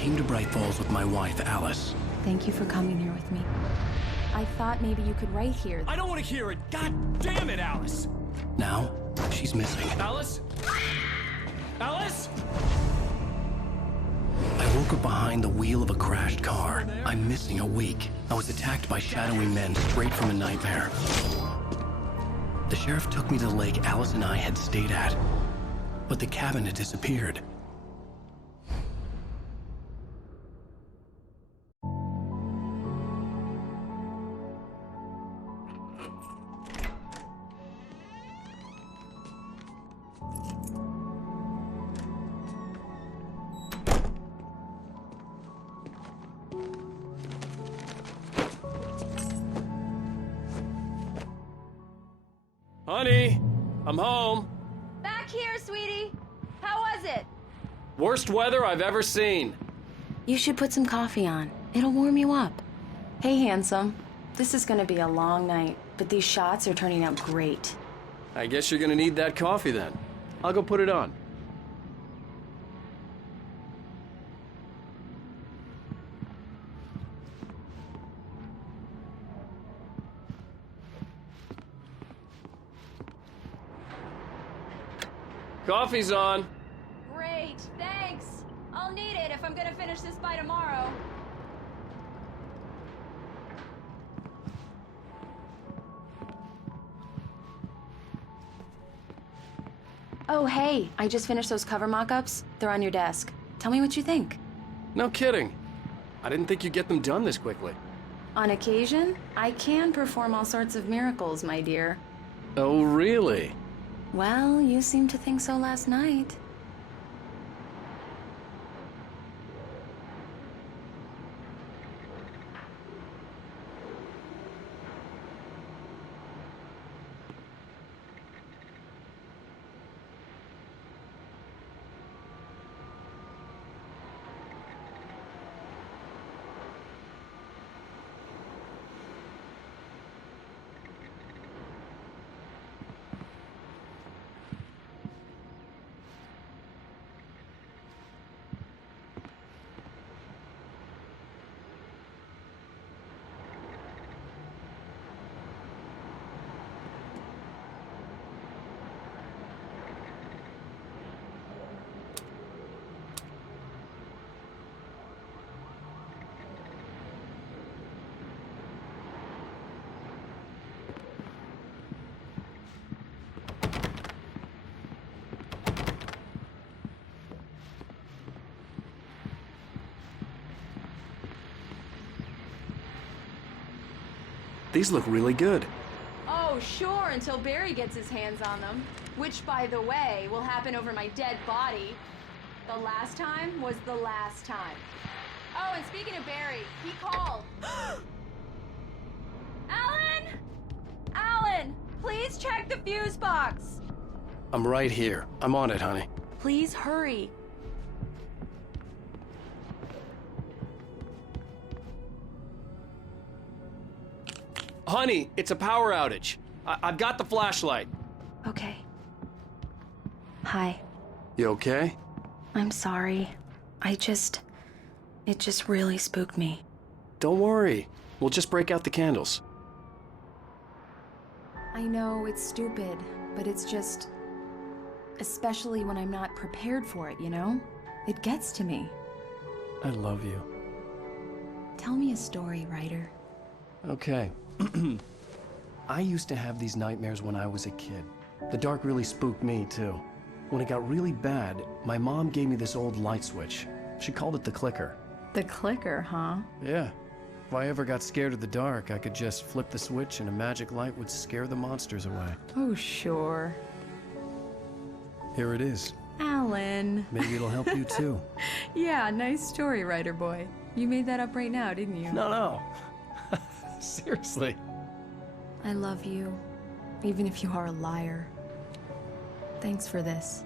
came to Bright Falls with my wife, Alice. Thank you for coming here with me. I thought maybe you could write here. I don't want to hear it! God damn it, Alice! Now, she's missing. Alice? Alice? I woke up behind the wheel of a crashed car. I'm missing a week. I was attacked by shadowy men straight from a nightmare. The sheriff took me to the lake Alice and I had stayed at, but the cabin had disappeared. Honey, I'm home. Back here, sweetie. How was it? Worst weather I've ever seen. You should put some coffee on. It'll warm you up. Hey, handsome. This is gonna be a long night, but these shots are turning out great. I guess you're gonna need that coffee then. I'll go put it on. Coffee's on. Great, thanks. I'll need it if I'm gonna finish this by tomorrow. Oh, hey, I just finished those cover mock-ups. They're on your desk. Tell me what you think. No kidding. I didn't think you'd get them done this quickly. On occasion, I can perform all sorts of miracles, my dear. Oh, really? Well, you seemed to think so last night. These look really good. Oh, sure, until Barry gets his hands on them. Which, by the way, will happen over my dead body. The last time was the last time. Oh, and speaking of Barry, he called. Alan! Alan, please check the fuse box. I'm right here. I'm on it, honey. Please hurry. Honey, it's a power outage. I've got the flashlight. Okay. Hi. You okay? I'm sorry. It just really spooked me. Don't worry. We'll just break out the candles. I know it's stupid, but it's just... especially when I'm not prepared for it, you know? It gets to me. I love you. Tell me a story, writer. Okay. I used to have these nightmares when I was a kid. The dark really spooked me, too. When it got really bad, my mom gave me this old light switch. She called it the clicker. The clicker, huh? Yeah. If I ever got scared of the dark, I could just flip the switch and a magic light would scare the monsters away. Oh, sure. Here it is. Alan. Maybe it'll help you, too. Yeah, nice story, writer boy. You made that up right now, didn't you? No. Seriously. I love you, even if you are a liar. Thanks for this.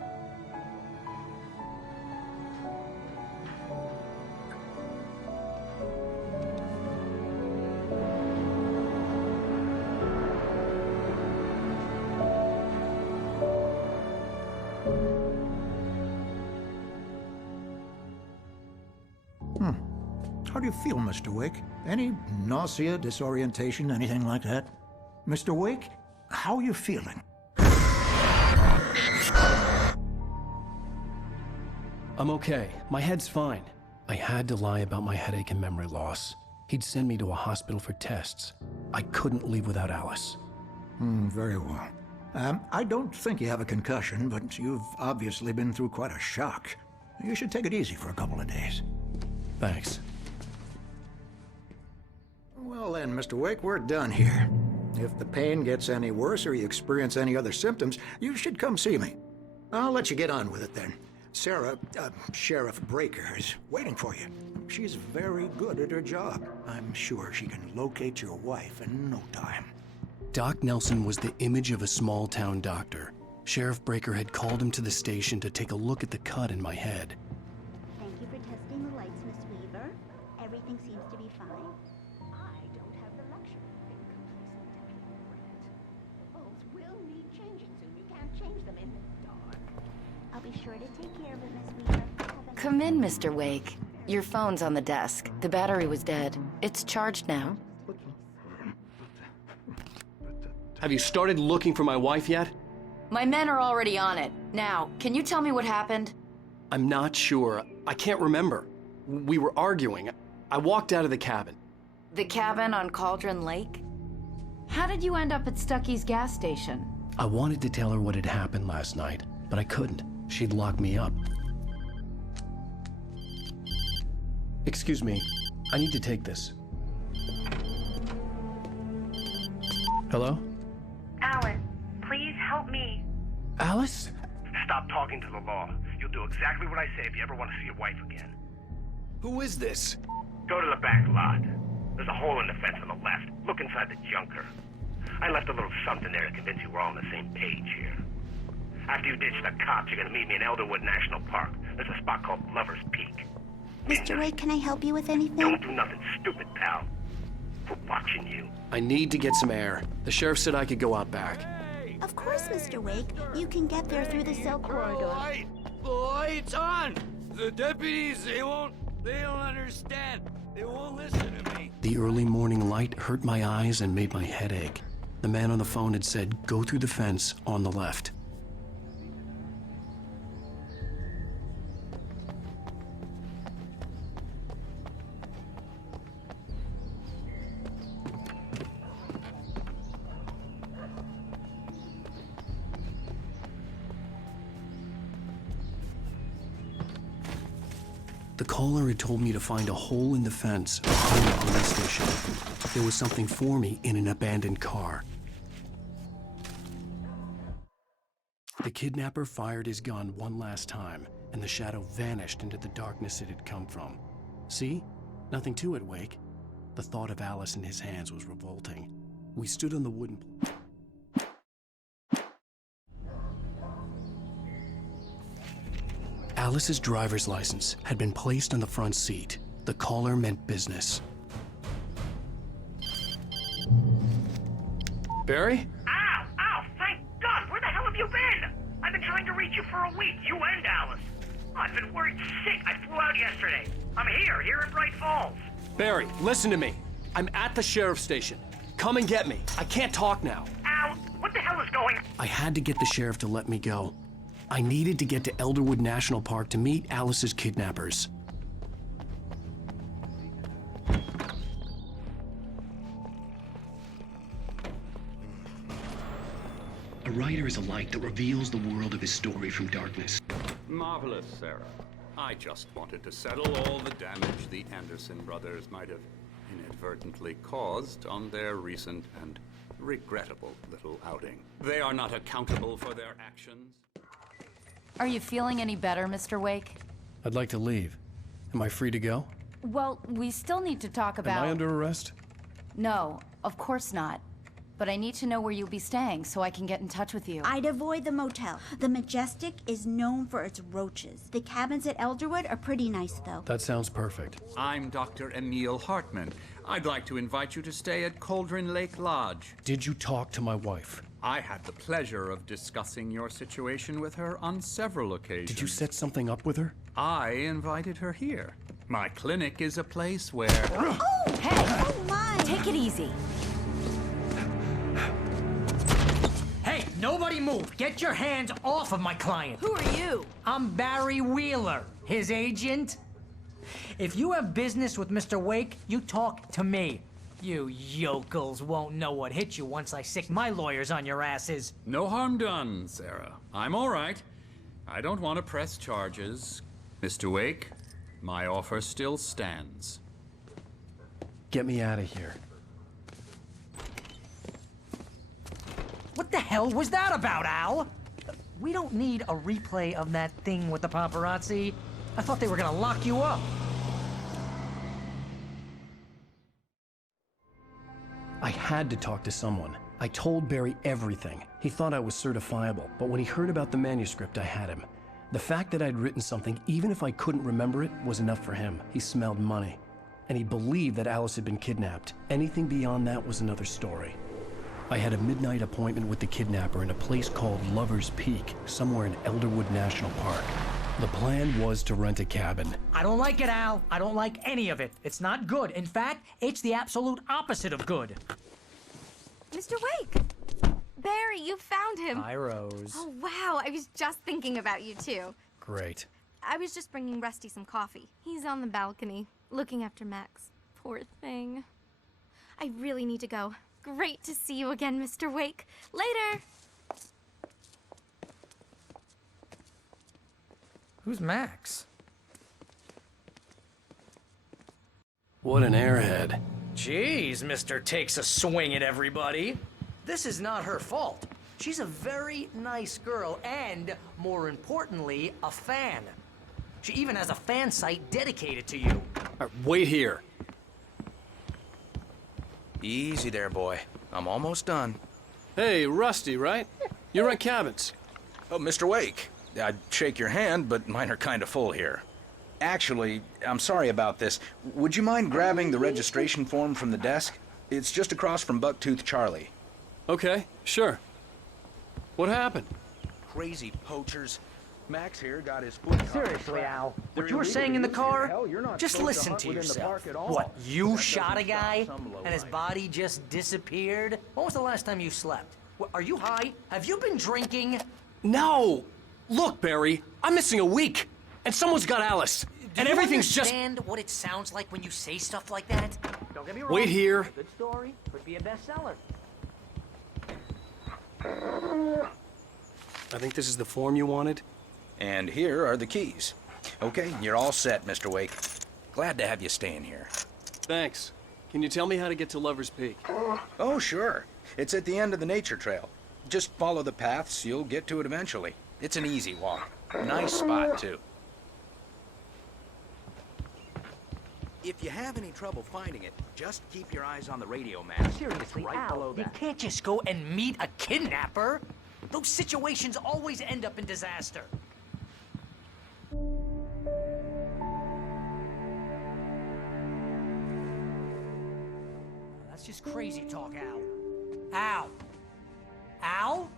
do you feel, Mr. Wake? Any nausea, disorientation, anything like that? Mr. Wake, how are you feeling? I'm okay. My head's fine. I had to lie about my headache and memory loss. He'd send me to a hospital for tests. I couldn't leave without Alice. Very well. I don't think you have a concussion, but you've obviously been through quite a shock. You should take it easy for a couple of days. Thanks. Well then, Mr. Wake, we're done here. If the pain gets any worse or you experience any other symptoms, you should come see me. I'll let you get on with it then. Sarah, Sheriff Breaker, is waiting for you. She's very good at her job. I'm sure she can locate your wife in no time. Doc Nelson was the image of a small-town doctor. Sheriff Breaker had called him to the station to take a look at the cut in my head. Thank you for testing the lights, Miss Weaver. Everything seems to be fine. I don't have the luxury of being complacent, Deputy Brant. The bulbs will need changing soon. You can't change them in the dark. I'll be sure to take care of it, Miss Weaver. Come in, Mr. Wake. Your phone's on the desk. The battery was dead. It's charged now. Have you started looking for my wife yet? My men are already on it. Now, can you tell me what happened? I'm not sure. I can't remember. We were arguing. I walked out of the cabin. The cabin on Cauldron Lake? How did you end up at Stucky's gas station? I wanted to tell her what had happened last night, but I couldn't. She'd locked me up. Excuse me. I need to take this. Hello? Alan, please help me. Alice? Stop talking to the law. You'll do exactly what I say if you ever want to see your wife again. Who is this? Go to the back lot. There's a hole in the fence on the left. Look inside the junker. I left a little something there to convince you we're all on the same page here. After you ditch the cops, you're gonna meet me in Elderwood National Park. There's a spot called Lover's Peak. Mr. Wake, can I help you with anything? Don't do nothing stupid, pal. We're watching you. I need to get some air. The sheriff said I could go out back. Of course, Mr. Wake. You can get there through the cell corridor. The light's on! The deputies, they don't understand. They won't listen to me. The early morning light hurt my eyes and made my head ache. The man on the phone had said, go through the fence on the left. The caller had told me to find a hole in the fence behind the police station. There was something for me in an abandoned car. The kidnapper fired his gun one last time, and the shadow vanished into the darkness it had come from. See? Nothing to it, Wake. The thought of Alice in his hands was revolting. We stood on the wooden... Alice's driver's license had been placed on the front seat. The caller meant business. Barry? Ow! Ow! Thank God! Where the hell have you been? I've been trying to reach you for a week, you and Alice. I've been worried sick. I flew out yesterday. I'm here in Bright Falls. Barry, listen to me. I'm at the sheriff's station. Come and get me. I can't talk now. Ow! What the hell is going on? I had to get the sheriff to let me go. I needed to get to Elderwood National Park to meet Alice's kidnappers. A writer is a light that reveals the world of his story from darkness. Marvelous, Sarah. I just wanted to settle all the damage the Anderson brothers might have inadvertently caused on their recent and regrettable little outing. They are not accountable for their actions. Are you feeling any better, Mr. Wake? I'd like to leave. Am I free to go? Well, we still need to talk about... Am I under arrest? No, of course not. But I need to know where you'll be staying so I can get in touch with you. I'd avoid the motel. The Majestic is known for its roaches. The cabins at Elderwood are pretty nice, though. That sounds perfect. I'm Dr. Emil Hartman. I'd like to invite you to stay at Cauldron Lake Lodge. Did you talk to my wife? I had the pleasure of discussing your situation with her on several occasions. Did you set something up with her? I invited her here. My clinic is a place where... Oh, hey! Oh, my! Take it easy. Hey, nobody move! Get your hands off of my client! Who are you? I'm Barry Wheeler, his agent. If you have business with Mr. Wake, you talk to me. You yokels won't know what hit you once I sick my lawyers on your asses. No harm done, Sarah. I'm all right. I don't want to press charges. Mr. Wake, my offer still stands. Get me out of here. What the hell was that about, Al? We don't need a replay of that thing with the paparazzi. I thought they were gonna lock you up. I had to talk to someone. I told Barry everything. He thought I was certifiable, but when he heard about the manuscript, I had him. The fact that I'd written something, even if I couldn't remember it, was enough for him. He smelled money. And he believed that Alice had been kidnapped. Anything beyond that was another story. I had a midnight appointment with the kidnapper in a place called Lover's Peak, somewhere in Elderwood National Park. The plan was to rent a cabin. I don't like it, Al. I don't like any of it. It's not good. In fact, it's the absolute opposite of good. Mr. Wake! Barry, you found him. Hi, Rose. Oh, wow. I was just thinking about you, too. Great. I was just bringing Rusty some coffee. He's on the balcony, looking after Max. Poor thing. I really need to go. Great to see you again, Mr. Wake. Later! Who's Max? What an airhead. Jeez, Mr. Takes a swing at everybody. This is not her fault. She's a very nice girl and, more importantly, a fan. She even has a fan site dedicated to you. Wait here. Easy there, boy. I'm almost done. Hey, Rusty, right? You rent cabins. Oh, Mr. Wake. I'd shake your hand, but mine are kind of full here. Actually, I'm sorry about this. Would you mind grabbing the registration form from the desk? It's just across from Bucktooth Charlie. Okay, sure. What happened? Crazy poachers. Max here got his foot caught. Seriously, Al, what you were saying in the car, just listen to yourself. What, you shot a guy and his body just disappeared? When was the last time you slept? Are you high? Have you been drinking? No! Look, Barry, I'm missing a week, and someone's got Alice, and everything's just... Do you understand what it sounds like when you say stuff like that? Don't get me wrong. Wait here. A good story could be a bestseller. I think this is the form you wanted. And here are the keys. Okay, you're all set, Mr. Wake. Glad to have you staying here. Thanks. Can you tell me how to get to Lover's Peak? Oh, sure. It's at the end of the nature trail. Just follow the paths, you'll get to it eventually. It's an easy walk. Nice spot, too. If you have any trouble finding it, just keep your eyes on the radio map. Seriously, right Al, below that. you can't just go and meet a kidnapper. Those situations always end up in disaster. That's just crazy talk, Al. Al? Al?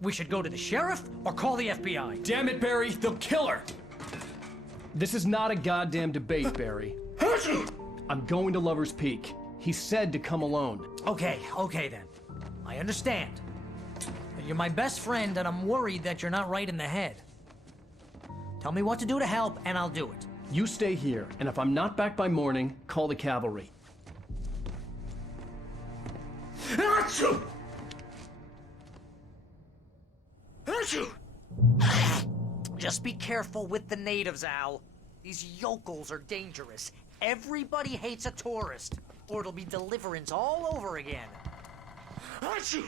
We should go to the sheriff or call the FBI. Damn it, Barry, they'll kill her! This is not a goddamn debate, Barry. I'm going to Lover's Peak. He said to come alone. Okay then. I understand. You're my best friend, and I'm worried that you're not right in the head. Tell me what to do to help, and I'll do it. You stay here, and if I'm not back by morning, call the cavalry. Achoo! Just be careful with the natives, Al. These yokels are dangerous. Everybody hates a tourist, or it'll be deliverance all over again. Achoo!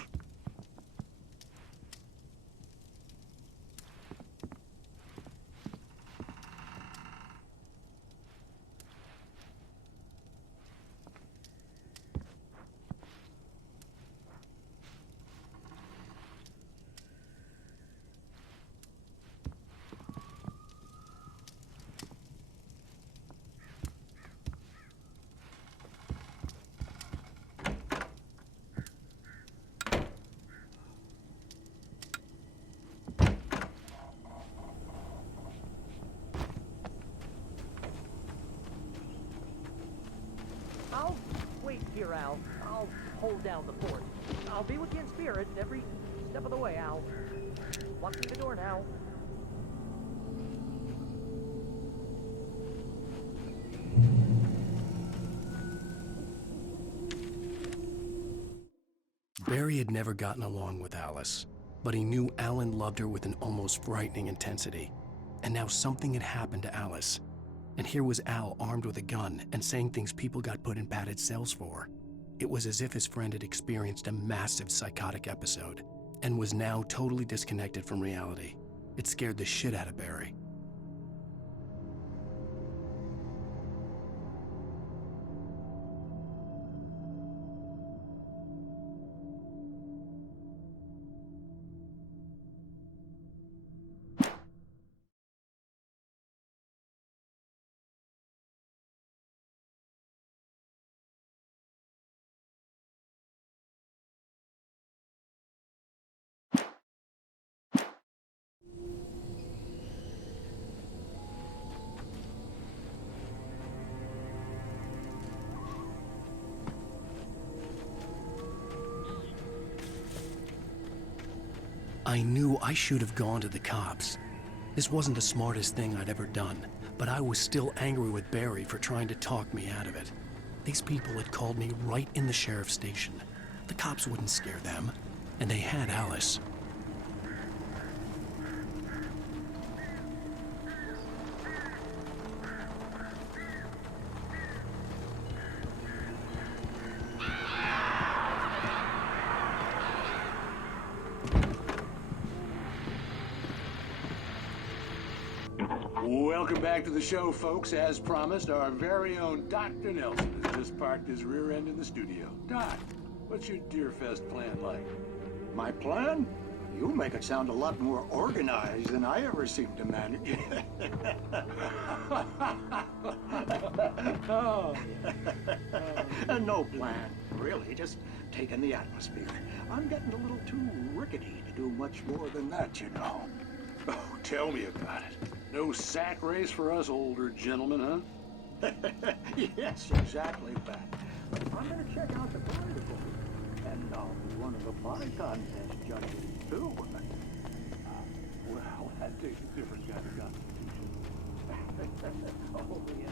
Al. I'll hold down the fort. I'll be with you in spirit every step of the way, Al. Walk through the door now. Barry had never gotten along with Alice, but he knew Alan loved her with an almost frightening intensity. And now something had happened to Alice. And here was Al armed with a gun and saying things people got put in padded cells for. It was as if his friend had experienced a massive psychotic episode and was now totally disconnected from reality. It scared the shit out of Barry. I knew I should have gone to the cops. This wasn't the smartest thing I'd ever done, but I was still angry with Barry for trying to talk me out of it. These people had called me right in the sheriff's station. The cops wouldn't scare them, and they had Alice. Welcome back to the show, folks. As promised, our very own Dr. Nelson has just parked his rear end in the studio. Doc, what's your Deerfest plan like? My plan? You make it sound a lot more organized than I ever seem to manage. Oh. No plan, really. Just taking the atmosphere. I'm getting a little too rickety to do much more than that, you know. Oh, tell me about it. No sack race for us older gentlemen, huh? Yes, exactly that. But I'm going to check out the political. And I'll be one of the pie contest judges, too. Well, that takes a different kind of constitution. Oh, yeah.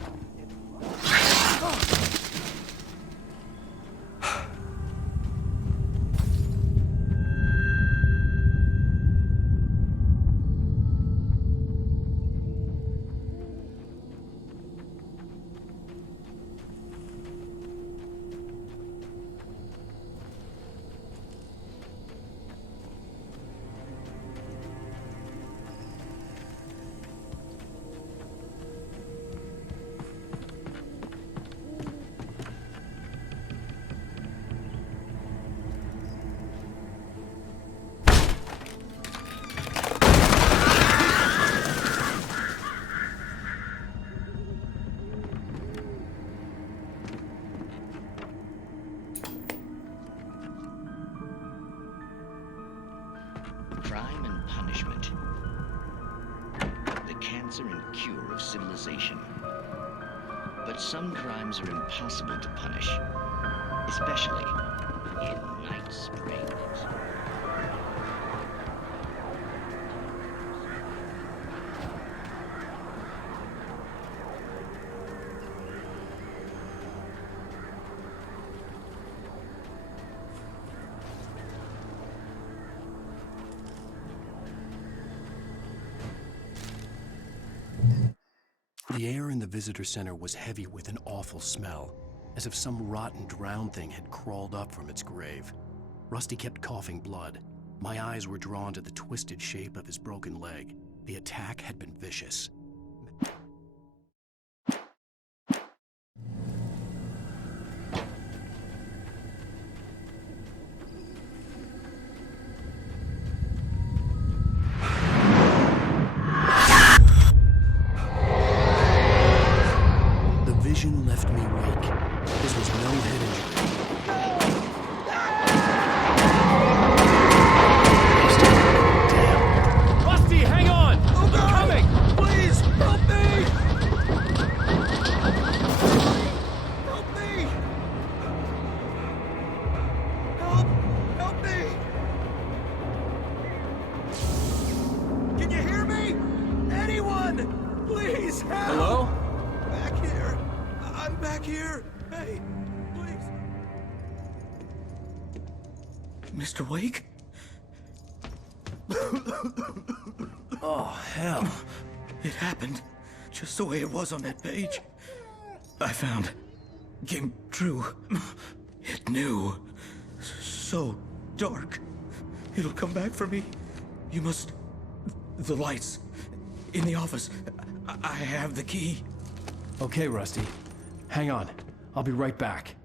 Crime and punishment. The cancer and cure of civilization. But some crimes are impossible to punish, especially in Night Springs. The air in the visitor center was heavy with an awful smell, as if some rotten drowned thing had crawled up from its grave. Rusty kept coughing blood. My eyes were drawn to the twisted shape of his broken leg. The attack had been vicious. Left me weak. This was no head injury. Rusty, hang on! They're coming! Please! here? Hey, please. Mr. Wake? Oh, hell. It happened just the way it was on that page. I found. Came true. It knew. So dark. It'll come back for me. You must... The lights. In the office. I have the key. Okay, Rusty. Hang on. I'll be right back.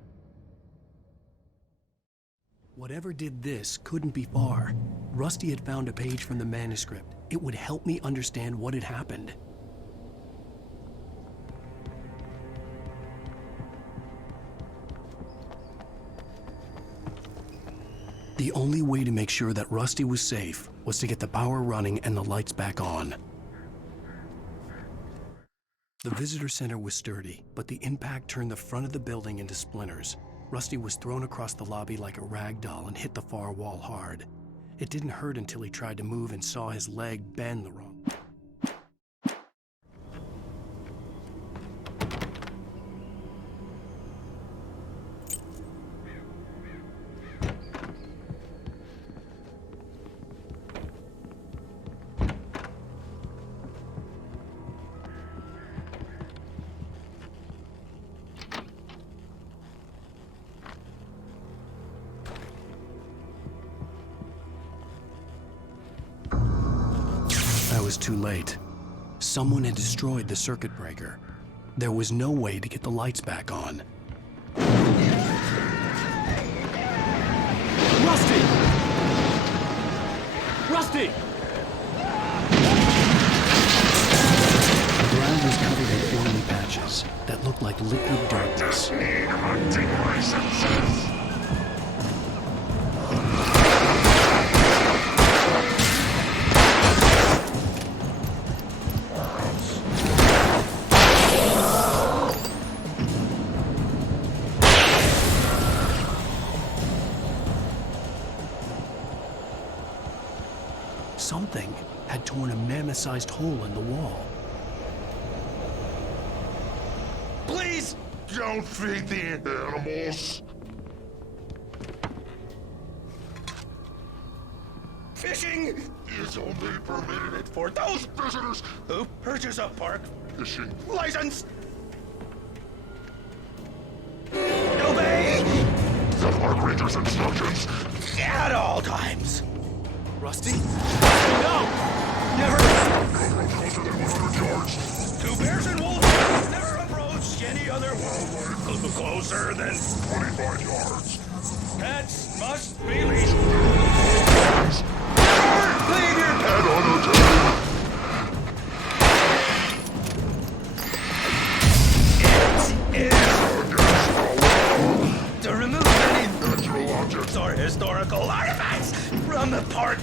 Whatever did this couldn't be far. Rusty had found a page from the manuscript. It would help me understand what had happened. The only way to make sure that Rusty was safe was to get the power running and the lights back on. The visitor center was sturdy, but the impact turned the front of the building into splinters. Rusty was thrown across the lobby like a rag doll and hit the far wall hard. It didn't hurt until he tried to move and saw his leg bend the wrong. I was too late. Someone had destroyed the circuit breaker. There was no way to get the lights back on. Rusty! Rusty! The ground was covered in oily patches that looked like liquid darkness. Hunting licenses. Something had torn a mammoth-sized hole in the wall. Please don't feed the animals. Fishing is only permitted for those visitors who purchase a park fishing license. Obey the park ranger's instructions at all times. Rusty? No! Never! No approach closer than 100 yards. Two bears and wolves never approach any other wildlife closer than 25 yards. Pets must be leashed. Never leave your pet unattended. It is against the law to remove any natural objects or historical artifacts from the park.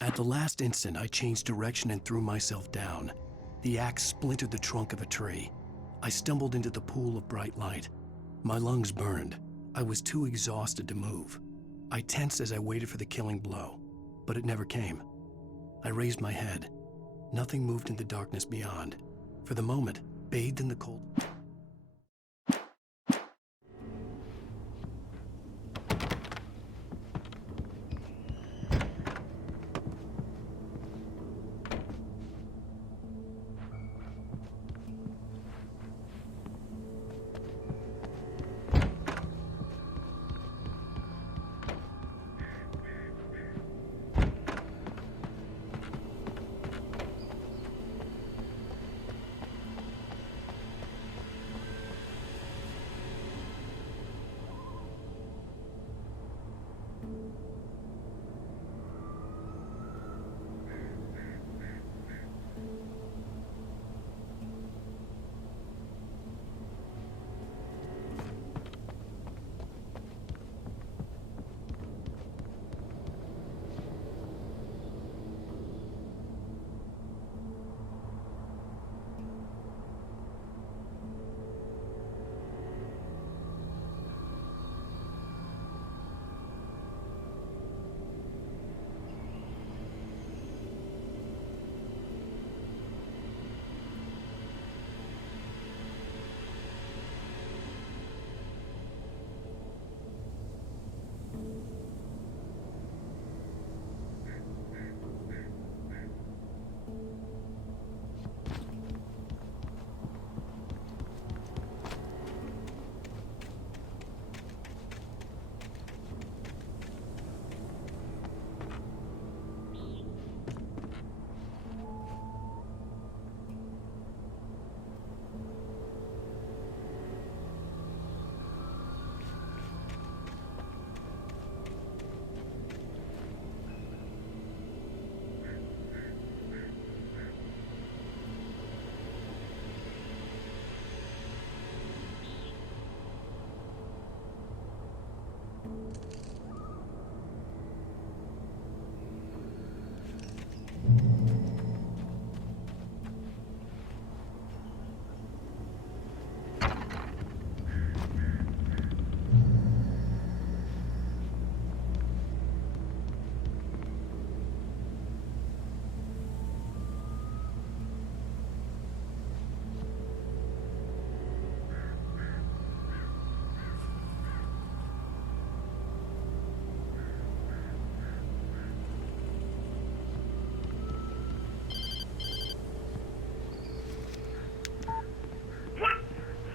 At the last instant, I changed direction and threw myself down. The axe splintered the trunk of a tree. I stumbled into the pool of bright light. My lungs burned. I was too exhausted to move. I tensed as I waited for the killing blow, but it never came. I raised my head. Nothing moved in the darkness beyond. For the moment, bathed in the cold...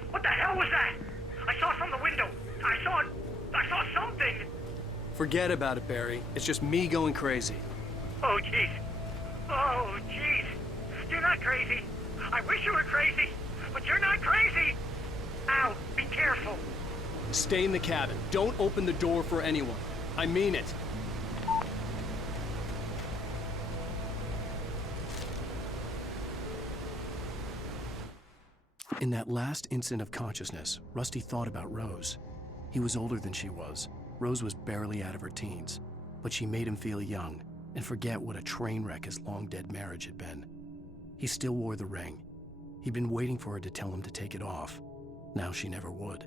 What the hell was that? I saw from the window. I saw something. Forget about it, Barry. It's just me going crazy. Oh, jeez. Oh, jeez. You're not crazy. I wish you were crazy, but you're not crazy. Ow, be careful. Stay in the cabin. Don't open the door for anyone. I mean it. In that last instant of consciousness, Rusty thought about Rose. He was older than she was. Rose was barely out of her teens, but she made him feel young and forget what a train wreck his long-dead marriage had been. He still wore the ring. He'd been waiting for her to tell him to take it off. Now she never would.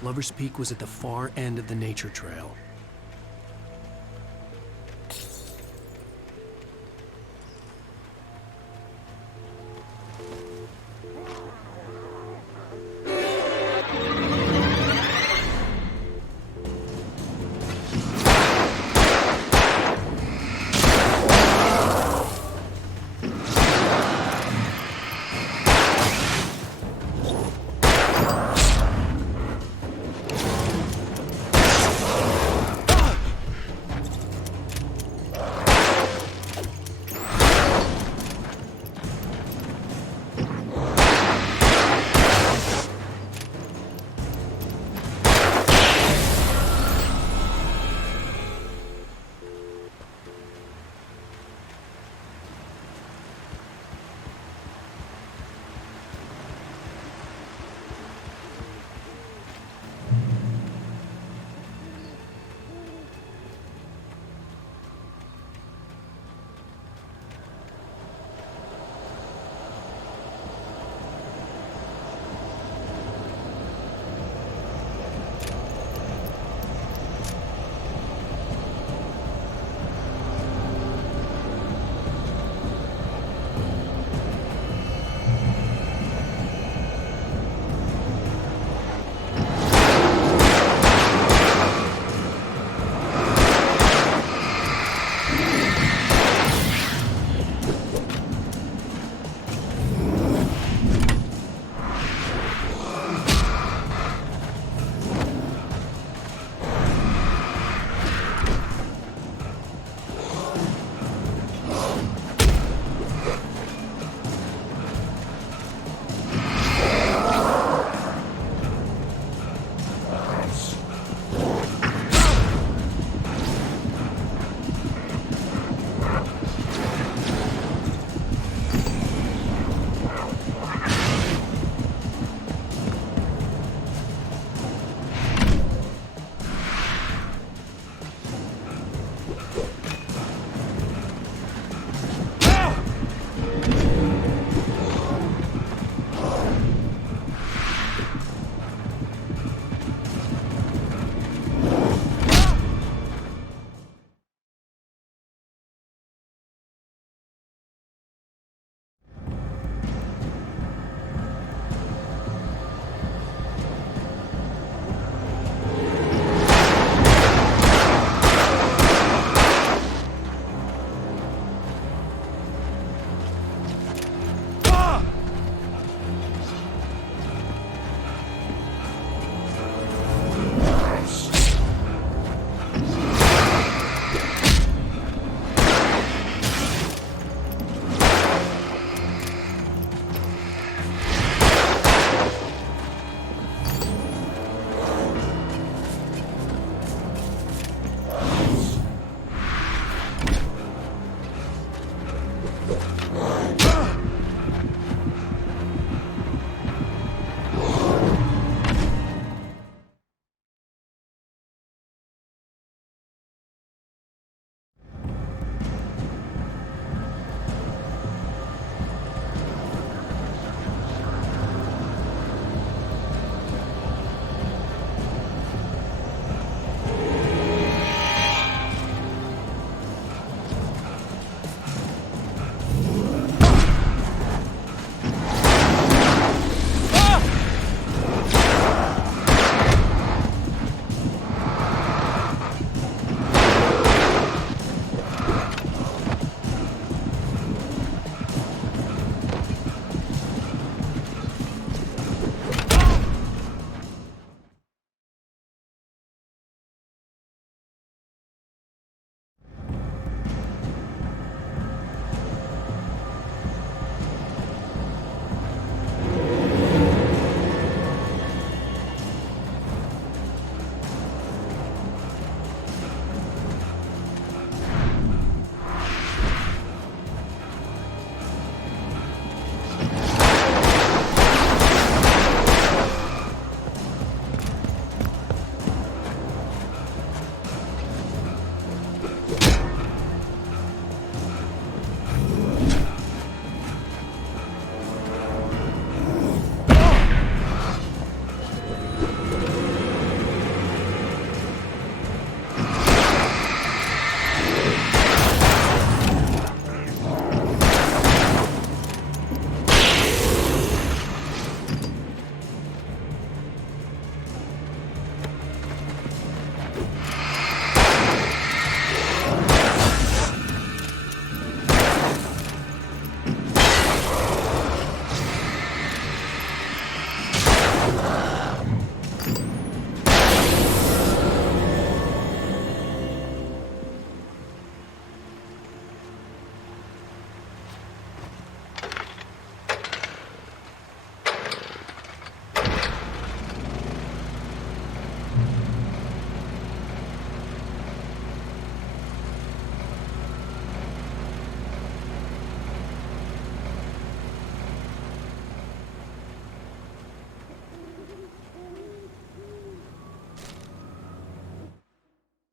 Lover's Peak was at the far end of the nature trail.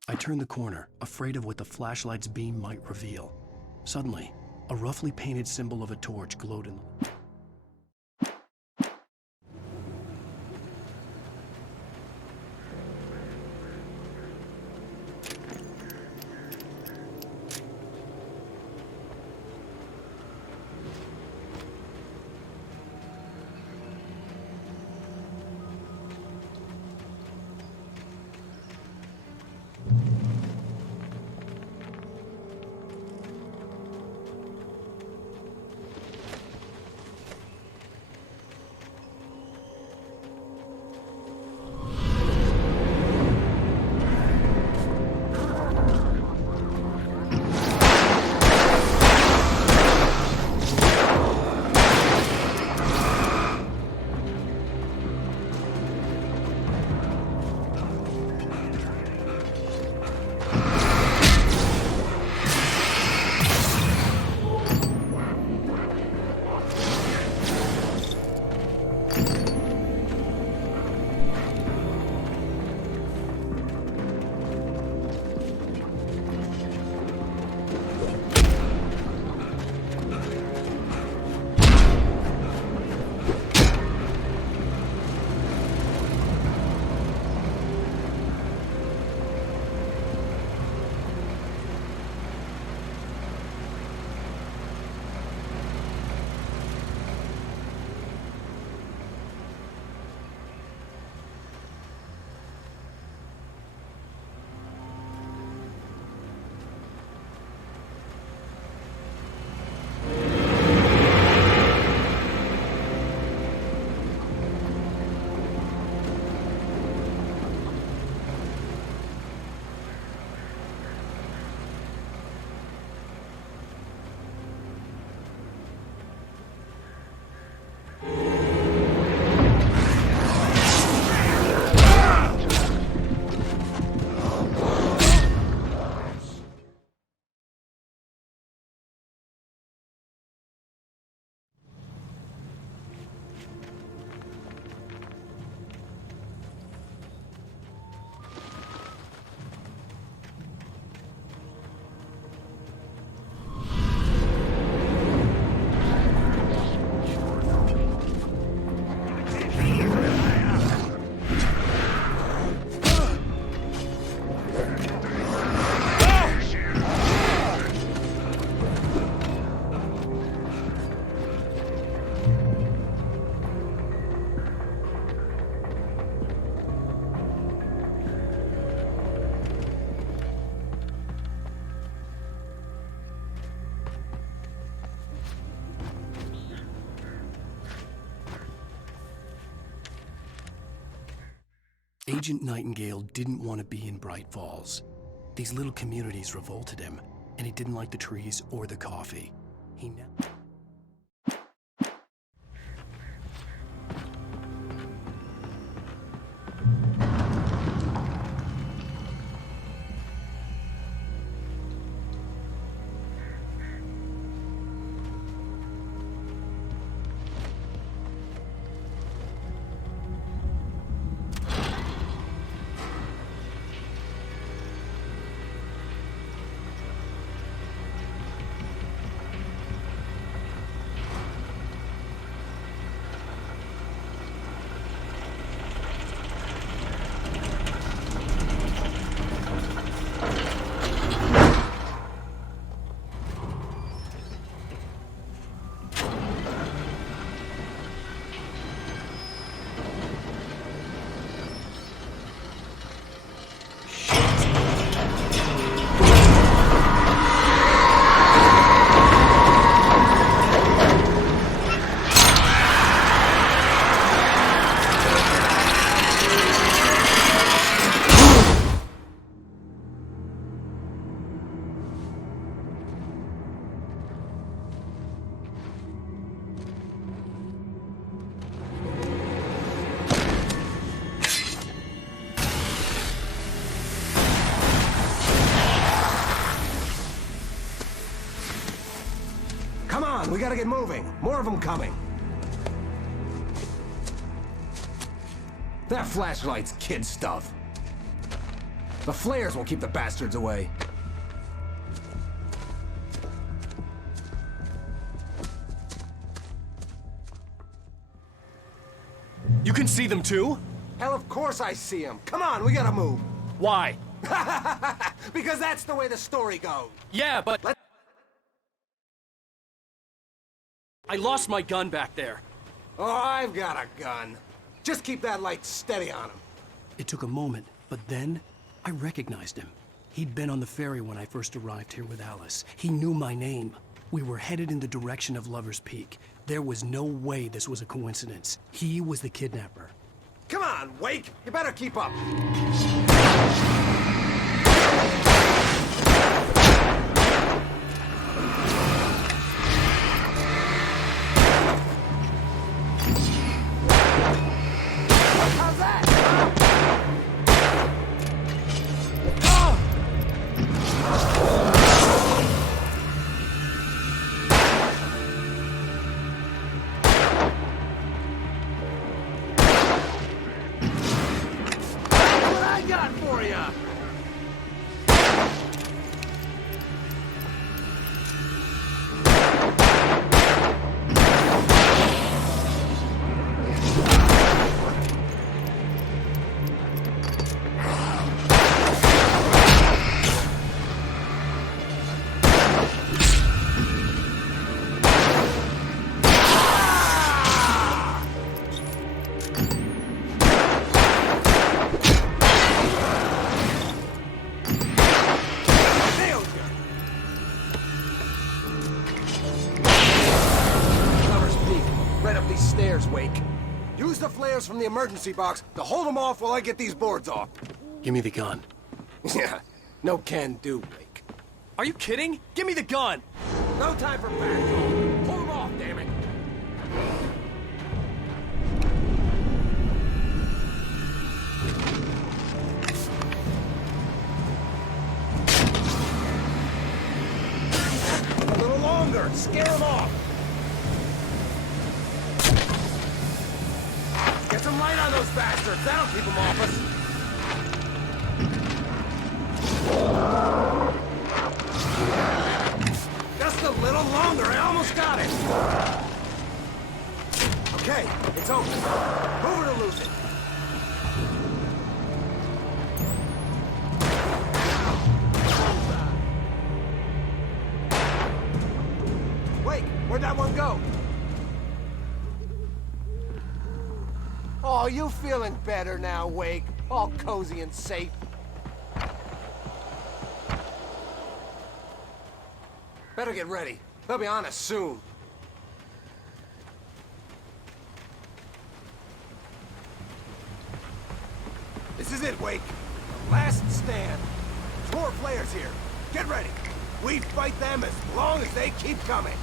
I turned the corner, afraid of what the flashlight's beam might reveal. Suddenly, a roughly painted symbol of a torch glowed in the... Agent Nightingale didn't want to be in Bright Falls. These little communities revolted him, and he didn't like the trees or the coffee. He never... We gotta get moving. More of them coming. That flashlight's kid stuff. The flares will keep the bastards away. You can see them too? Hell, of course I see them. Come on, we gotta move. Why? Because that's the way the story goes. Yeah, but... I lost my gun back there. Oh, I've got a gun. Just keep that light steady on him. It took a moment, but then I recognized him. He'd been on the ferry when I first arrived here with Alice. He knew my name. We were headed in the direction of Lover's Peak. There was no way this was a coincidence. He was the kidnapper. Come on, Wake! You better keep up. How's that? What I got for ya? Wake. Use the flares from the emergency box to hold them off while I get these boards off. Give me the gun. Yeah, no can do, Wake. Are you kidding? Give me the gun! No time for back talk. Hold them off, damn it. A little longer. Scare them off. Get some light on those bastards. That'll keep them off us. Just a little longer. I almost got it. Okay, it's open. Move it or lose it. Wait, where'd that one go? Oh, you feeling better now, Wake? All cozy and safe. Better get ready. They'll be on us soon. This is it, Wake. The last stand. There's more flares here. Get ready. We fight them as long as they keep coming.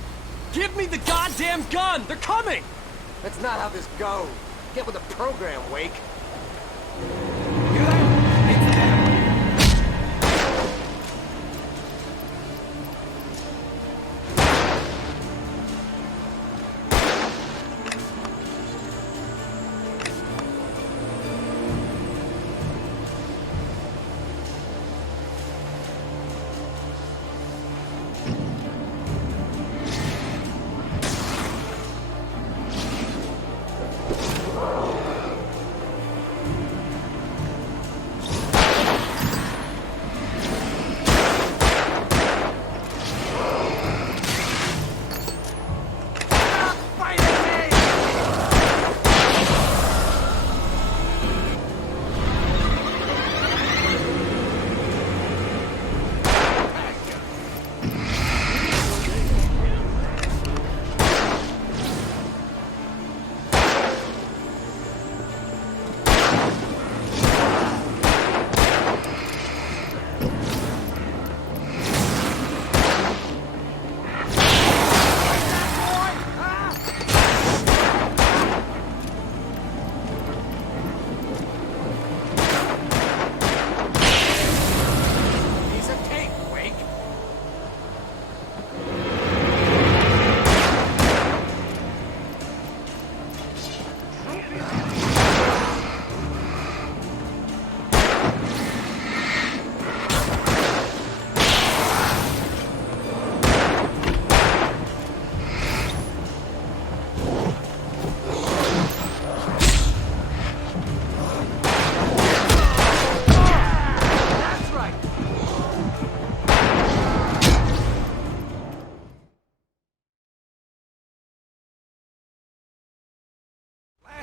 Give me the goddamn gun! They're coming! That's not how this goes. Get with the program, Wake.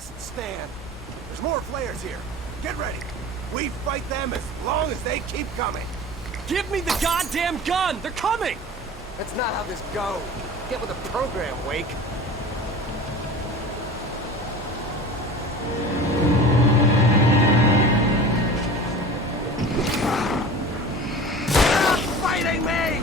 last stand. There's more flares here. Get ready. We fight them as long as they keep coming. Give me the goddamn gun! They're coming! That's not how this goes. Get with the program, Wake. Stop fighting me!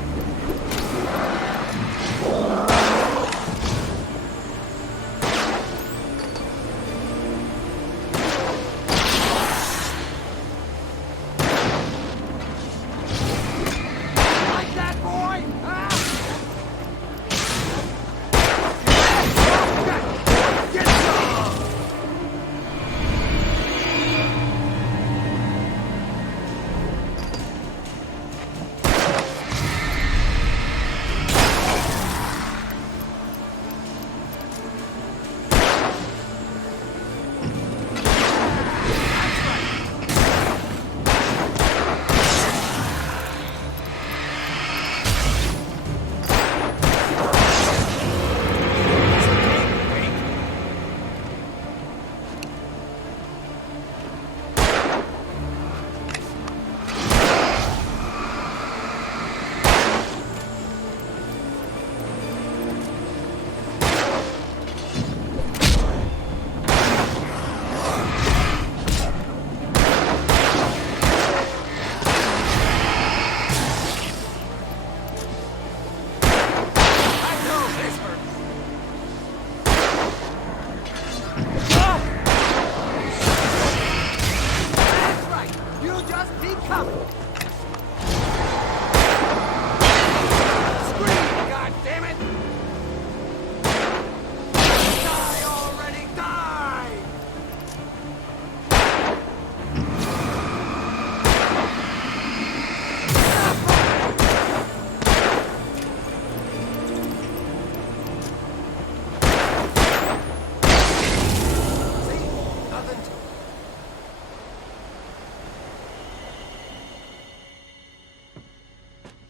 Like that, boy? Ah! Get some!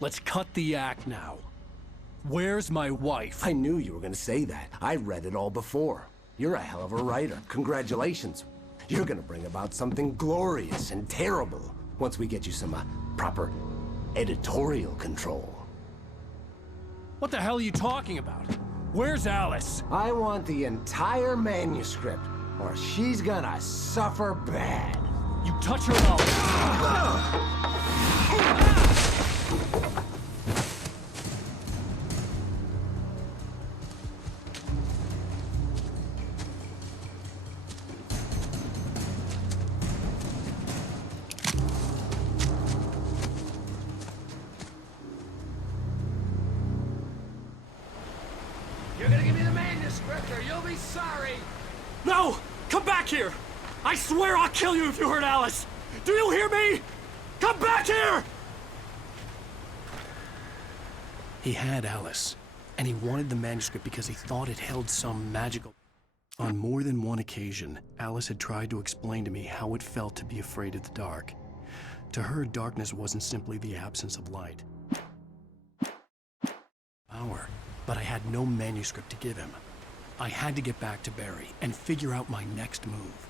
Let's cut the act now. Where's my wife? I knew you were gonna say that. I read it all before. You're a hell of a writer. Congratulations. You're gonna bring about something glorious and terrible once we get you some proper editorial control. What the hell are you talking about? Where's Alice? I want the entire manuscript, or she's gonna suffer bad. You touch her mouth. You're gonna give me the manuscript or you'll be sorry! No! Come back here! I swear I'll kill you if you hurt Alice! Do you hear me? Come back here! He had Alice, and he wanted the manuscript because he thought it held some magical... On more than one occasion, Alice had tried to explain to me how it felt to be afraid of the dark. To her, darkness wasn't simply the absence of light. Power. But I had no manuscript to give him. I had to get back to Barry and figure out my next move.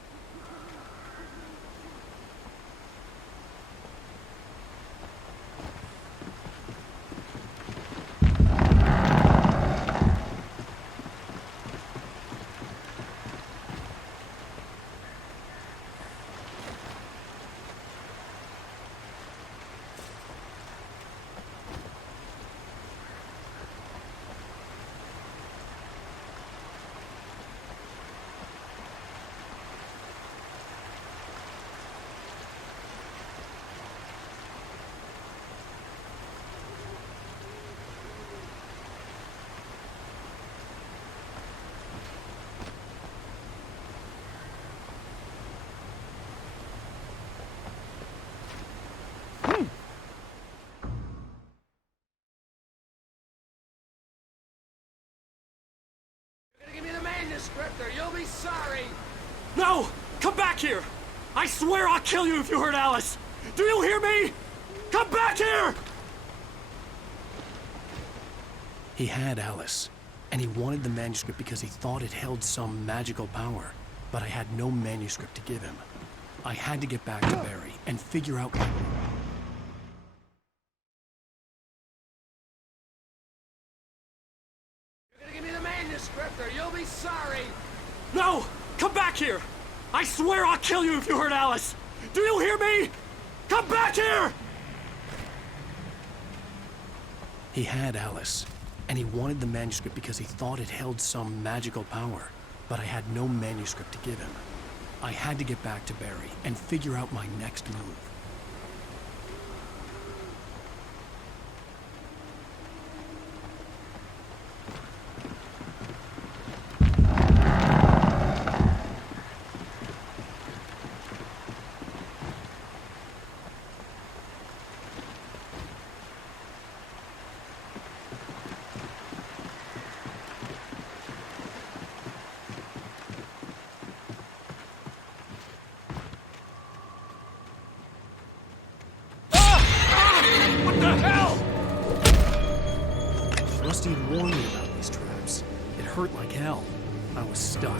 Manuscript or you'll be sorry! No! Come back here! I swear I'll kill you if you hurt Alice! Do you hear me? Come back here! He had Alice, and he wanted the manuscript because he thought it held some magical power. but I had no manuscript to give him. I had to get back to Barry and figure out my... You're gonna give me the manuscript or you'll be sorry! No! Come back here! I swear I'll kill you if you hurt Alice! Do you hear me? Come back here! He had Alice, and he wanted the manuscript because he thought it held some magical power, but I had no manuscript to give him. I had to get back to Barry and figure out my next move. Rusty had warned me about these traps. It hurt like hell. I was stuck.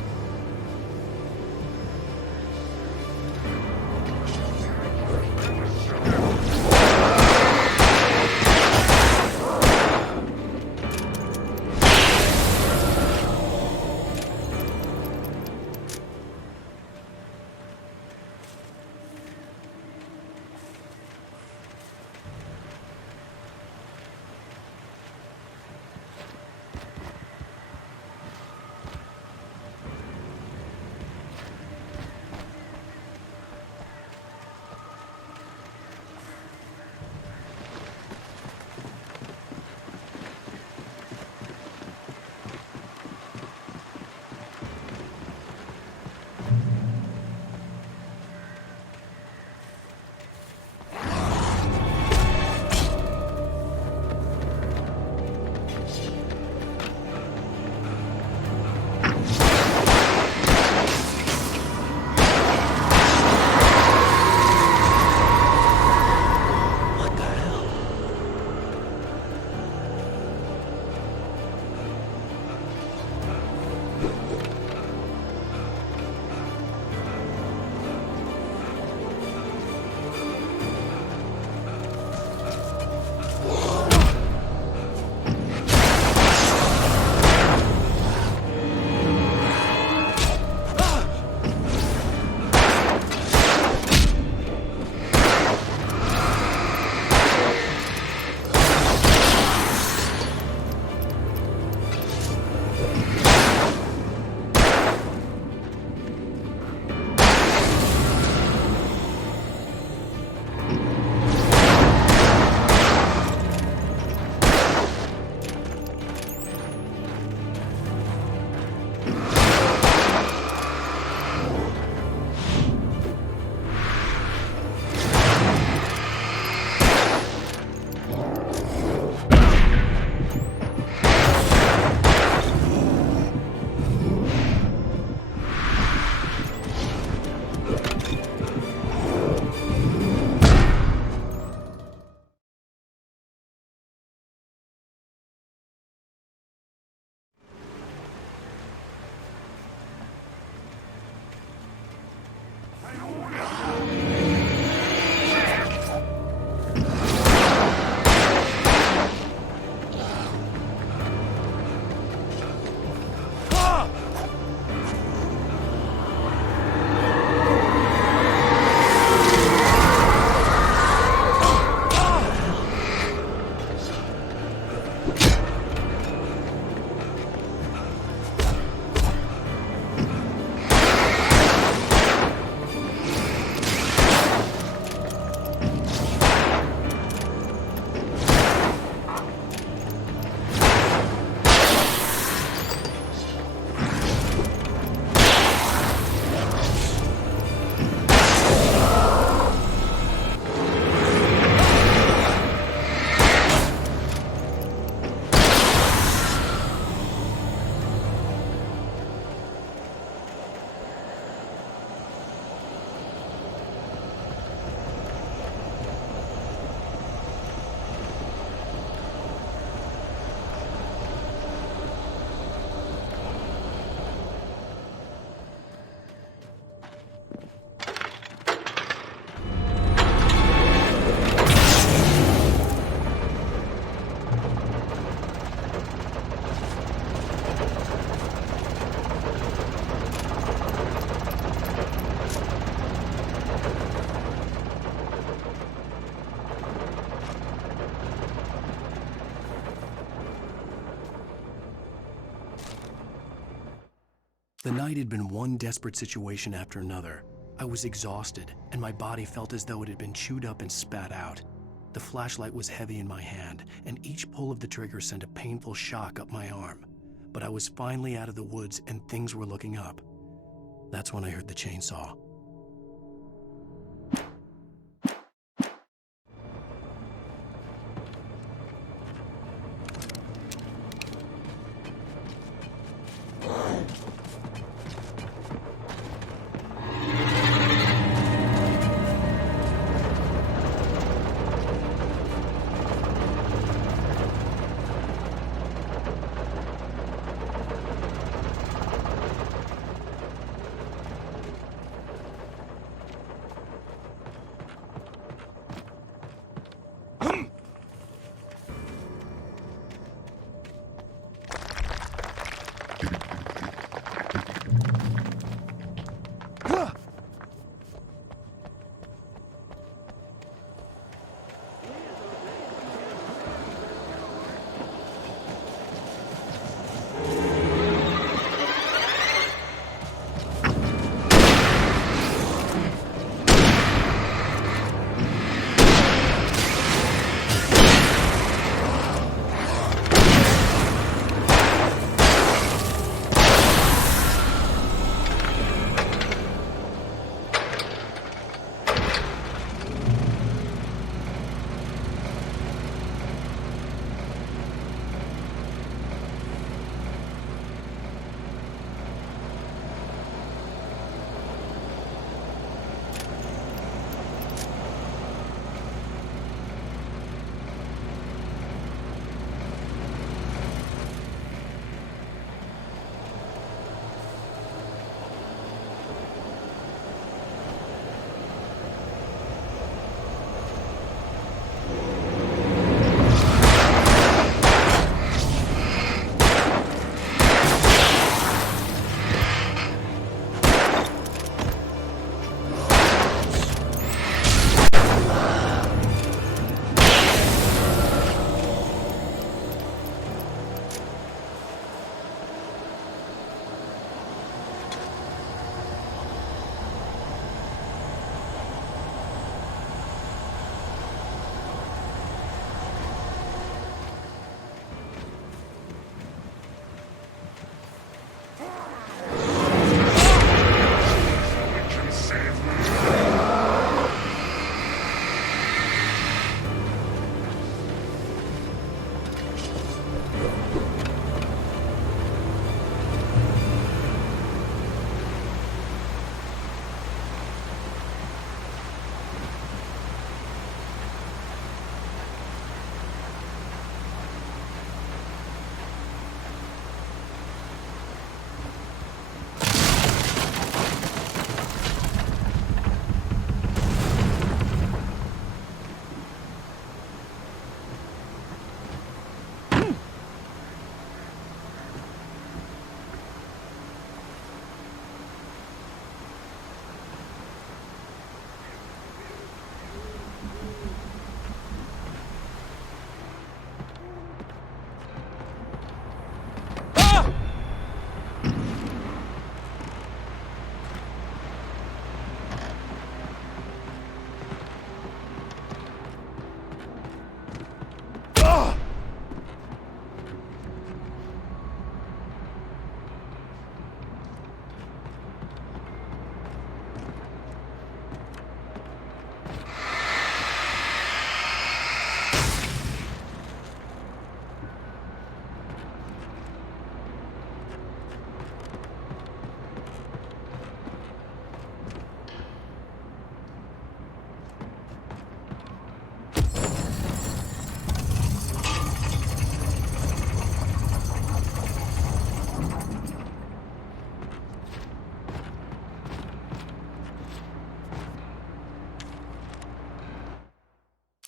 The night had been one desperate situation after another. I was exhausted, and my body felt as though it had been chewed up and spat out. The flashlight was heavy in my hand, and each pull of the trigger sent a painful shock up my arm. But I was finally out of the woods, and things were looking up. That's when I heard the chainsaw.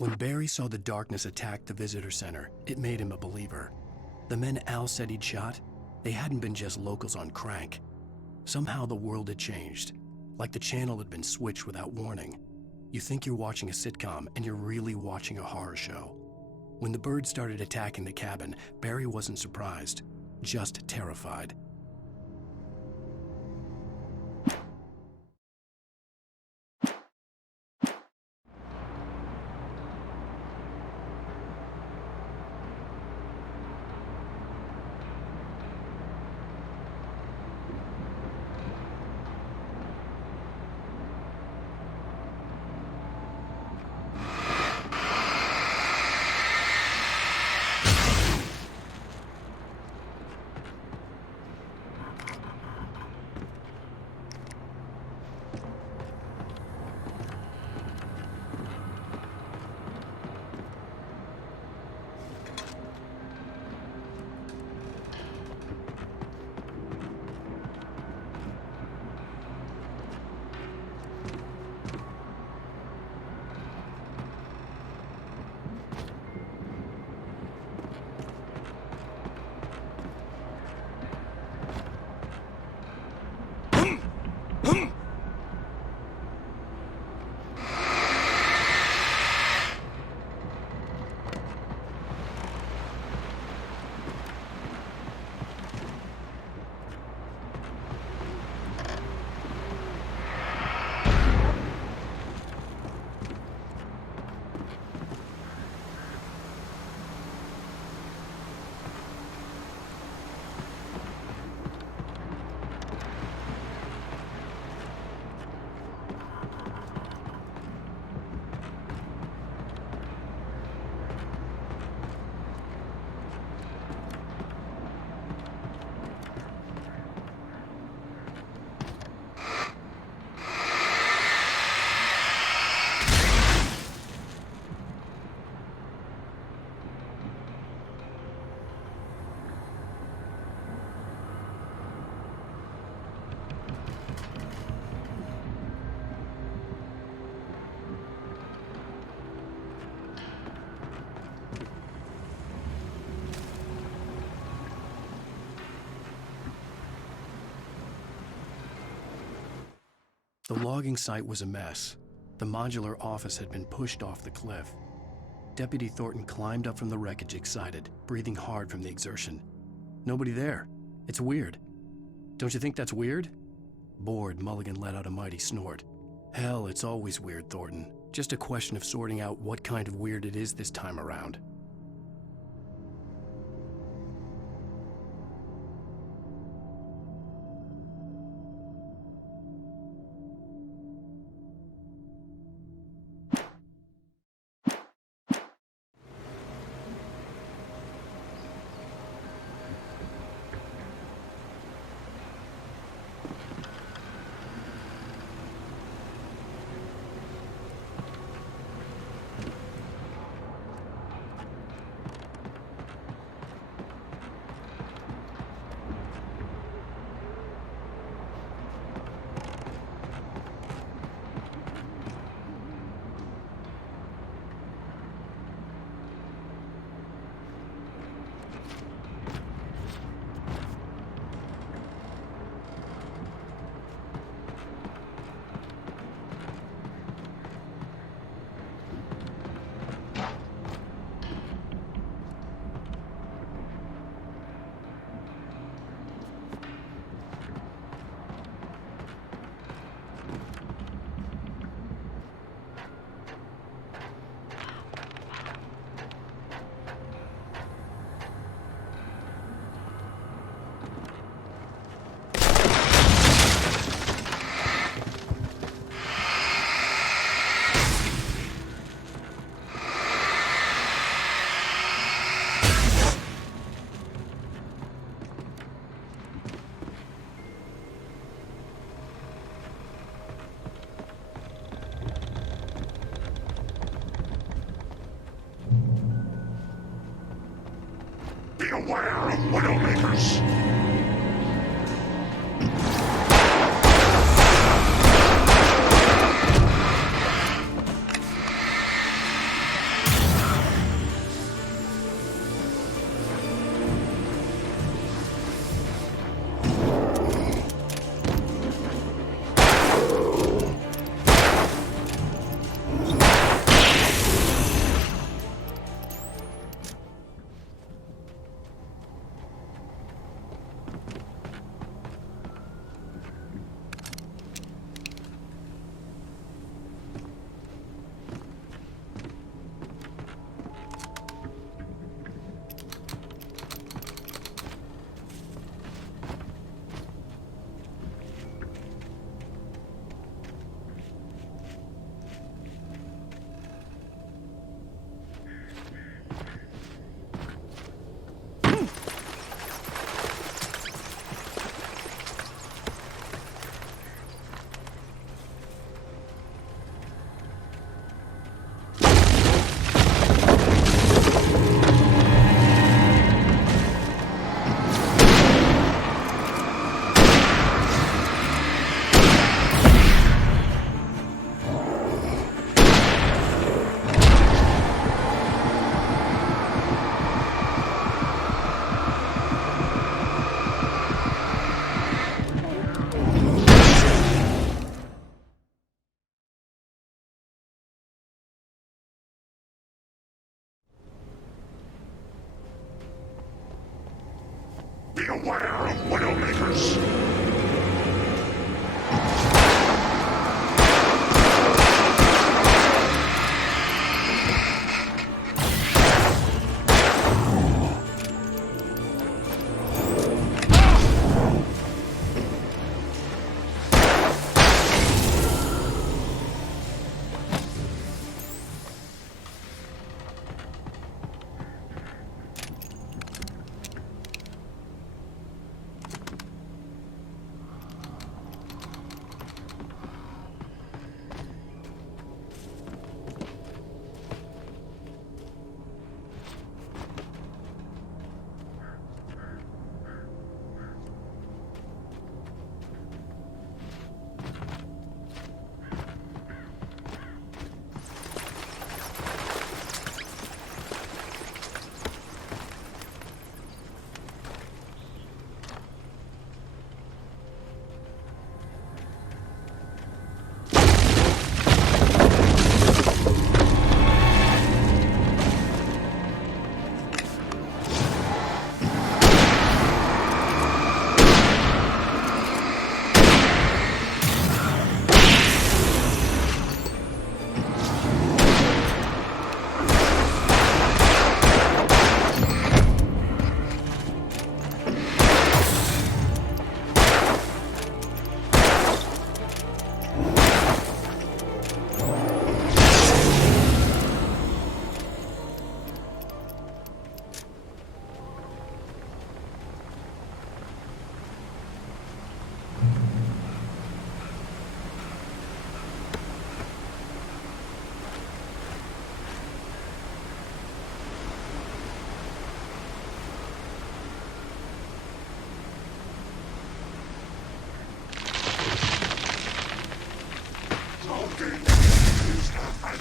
When Barry saw the darkness attack the visitor center, it made him a believer. The men Al said he'd shot, they hadn't been just locals on crank. Somehow the world had changed, like the channel had been switched without warning. You think you're watching a sitcom, and you're really watching a horror show. When the birds started attacking the cabin, Barry wasn't surprised, just terrified. The logging site was a mess. The modular office had been pushed off the cliff. Deputy Thornton climbed up from the wreckage excited, breathing hard from the exertion. Nobody there. It's weird. Don't you think that's weird? Bored, Mulligan let out a mighty snort. Hell, it's always weird, Thornton. Just a question of sorting out what kind of weird it is this time around. Beware of Widowmakers!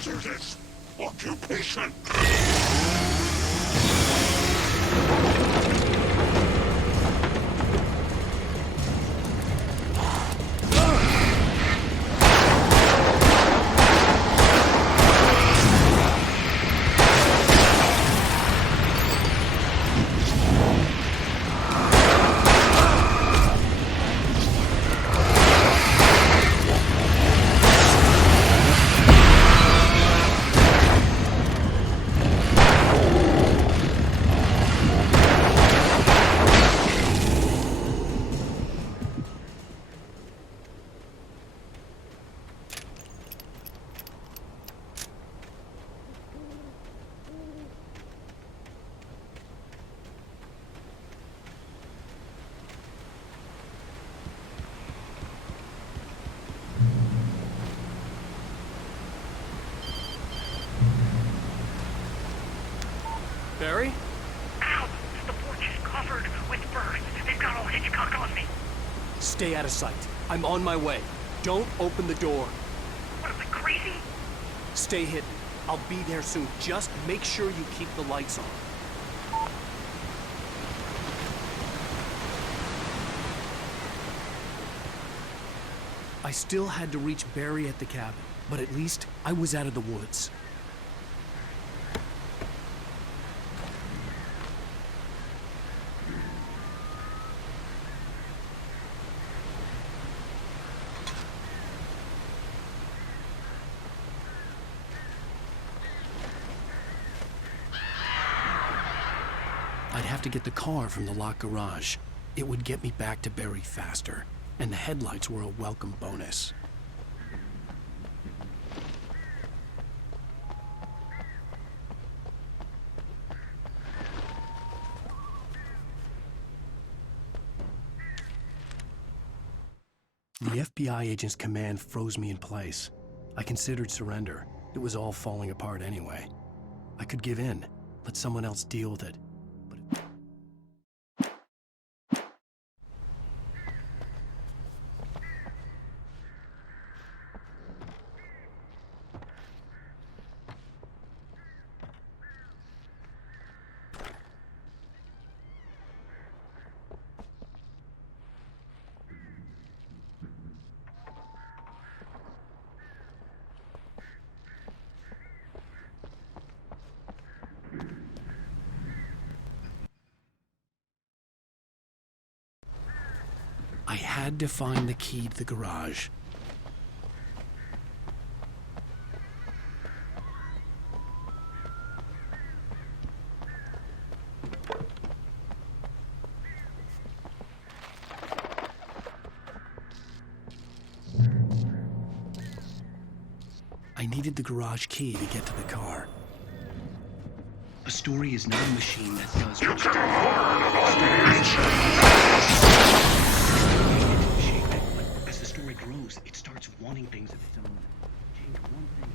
hazardous occupation. Barry? Ow! The porch is covered with birds. They've got all Hitchcock on me. Stay out of sight. I'm on my way. Don't open the door. What, am I crazy? Stay hidden. I'll be there soon. Just make sure you keep the lights on. I still had to reach Barry at the cabin, but at least I was out of the woods. I'd have to get the car from the locked garage. It would get me back to Barry faster, and the headlights were a welcome bonus. The FBI agent's command froze me in place. I considered surrender. It was all falling apart anyway. I could give in, let someone else deal with it. I had to find the key to the garage. I needed the garage key to get to the car. A story is not a machine that does what you shape it, but as the story grows, it starts wanting things of its own. Change one thing.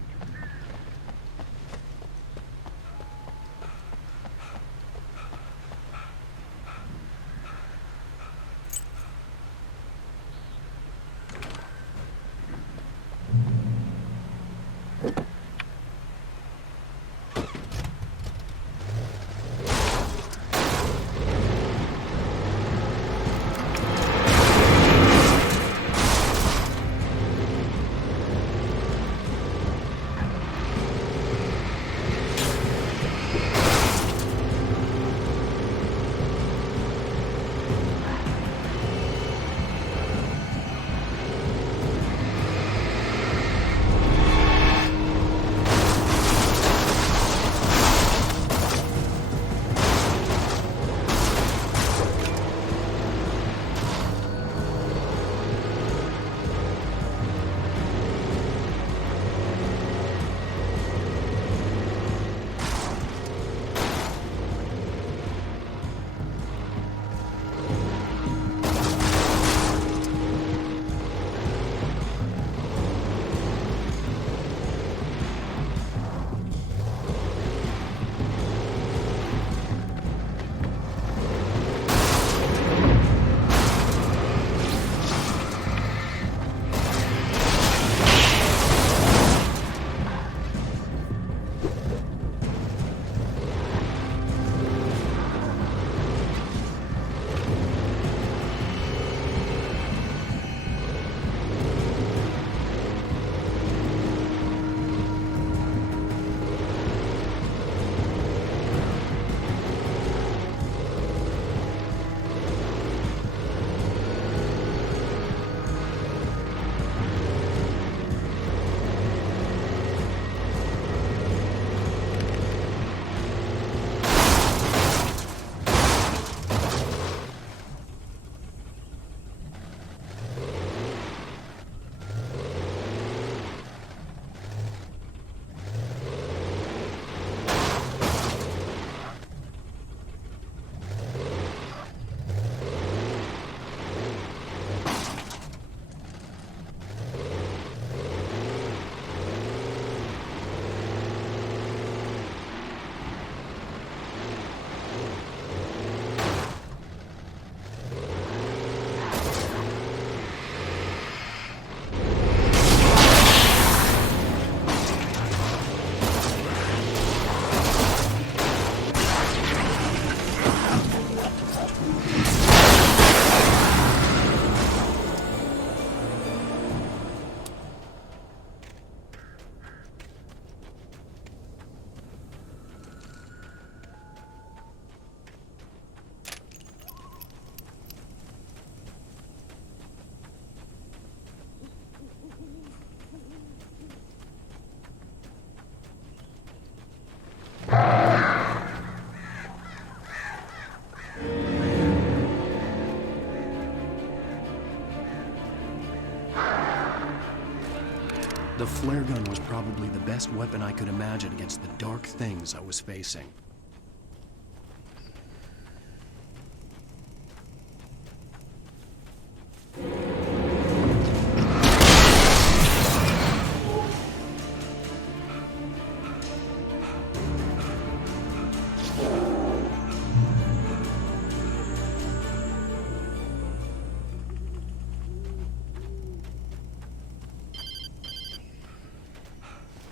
The flare gun was probably the best weapon I could imagine against the dark things I was facing.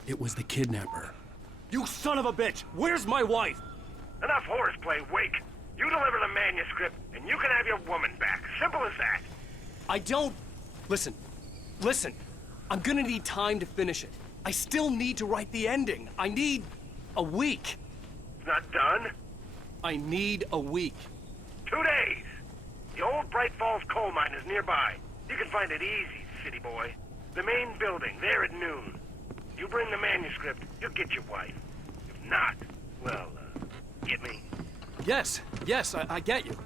It was the kidnapper. You son of a bitch! Where's my wife? Enough horseplay, Wake. You deliver the manuscript, and you can have your woman back. Simple as that. I don't... Listen. I'm gonna need time to finish it. I still need to write the ending. I need a week. It's not done? I need a week. 2 days. The old Bright Falls coal mine is nearby. You can find it easy, city boy. The main building, there at noon. You bring the manuscript, you'll get your wife. If not, well, get me. Yes, I get you.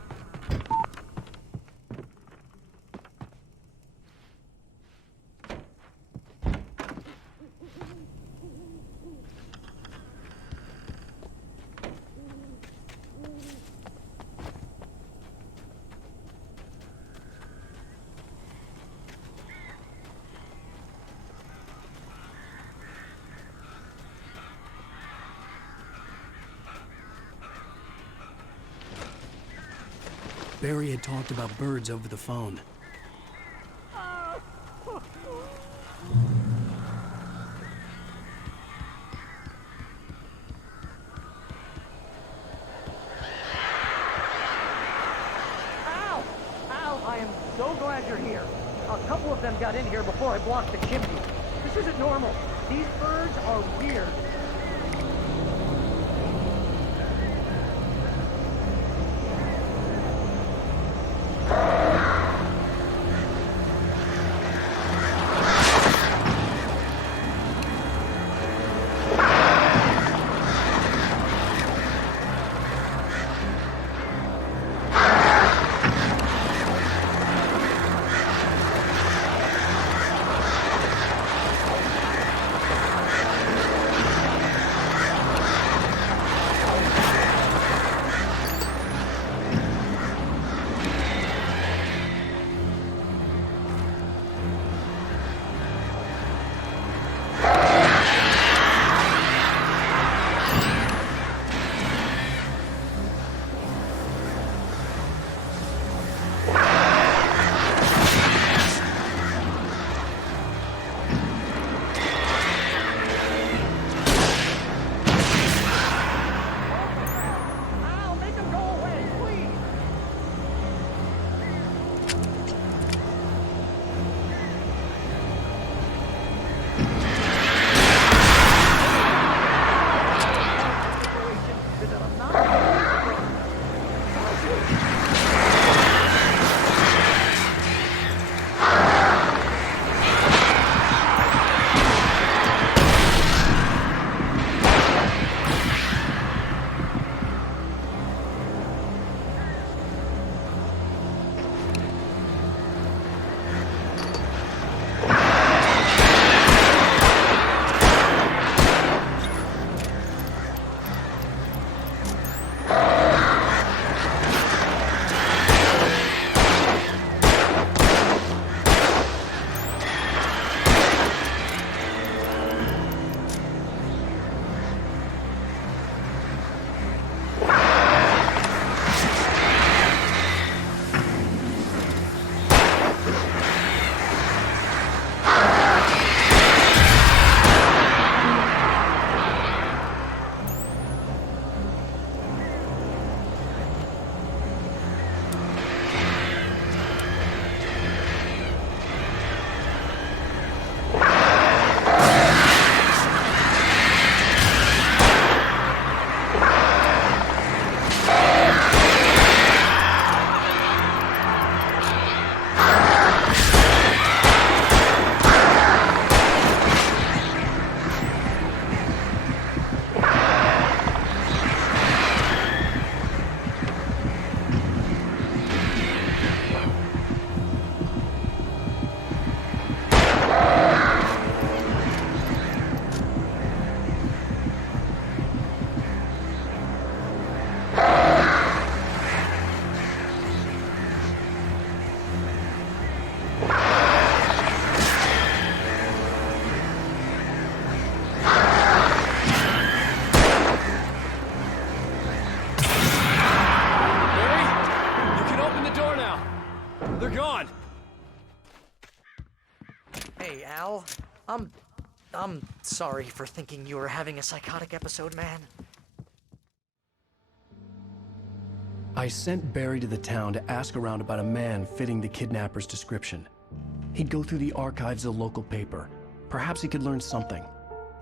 Barry had talked about birds over the phone. Al, I am so glad you're here. A couple of them got in here before I blocked the chimney. This isn't normal. These birds are weird. Hey, Al. I'm sorry for thinking you were having a psychotic episode, man. I sent Barry to the town to ask around about a man fitting the kidnapper's description. He'd go through the archives of the local paper. Perhaps he could learn something.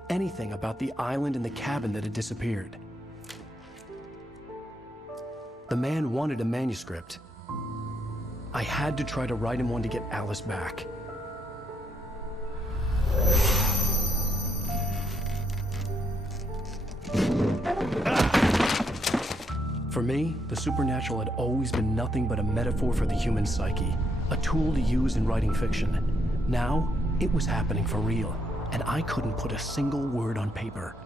Anything about the island and the cabin that had disappeared. The man wanted a manuscript. I had to try to write him one to get Alice back. For me, the supernatural had always been nothing but a metaphor for the human psyche, a tool to use in writing fiction. Now, it was happening for real, and I couldn't put a single word on paper.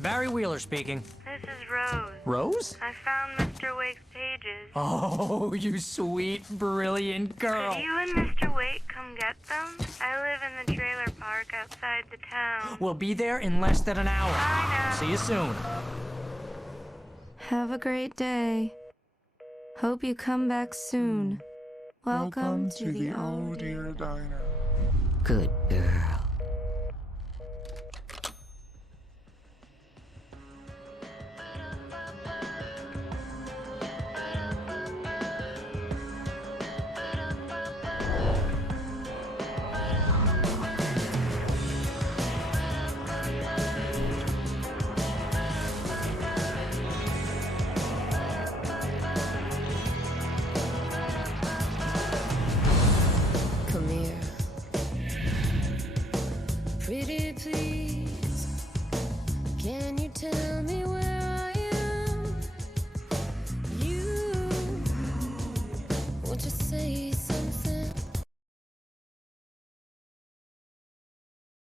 Barry Wheeler speaking. This is Rose. Rose? I found Mr. Wake's pages. Oh, you sweet, brilliant girl. Could you and Mr. Wake come get them? I live in the trailer park outside the town. We'll be there in less than an hour. Bye now. See you soon. Have a great day. Hope you come back soon. Welcome to the Oh Dear Diner. Good girl. Come here. Pretty please, can you tell me where I am? You, what you say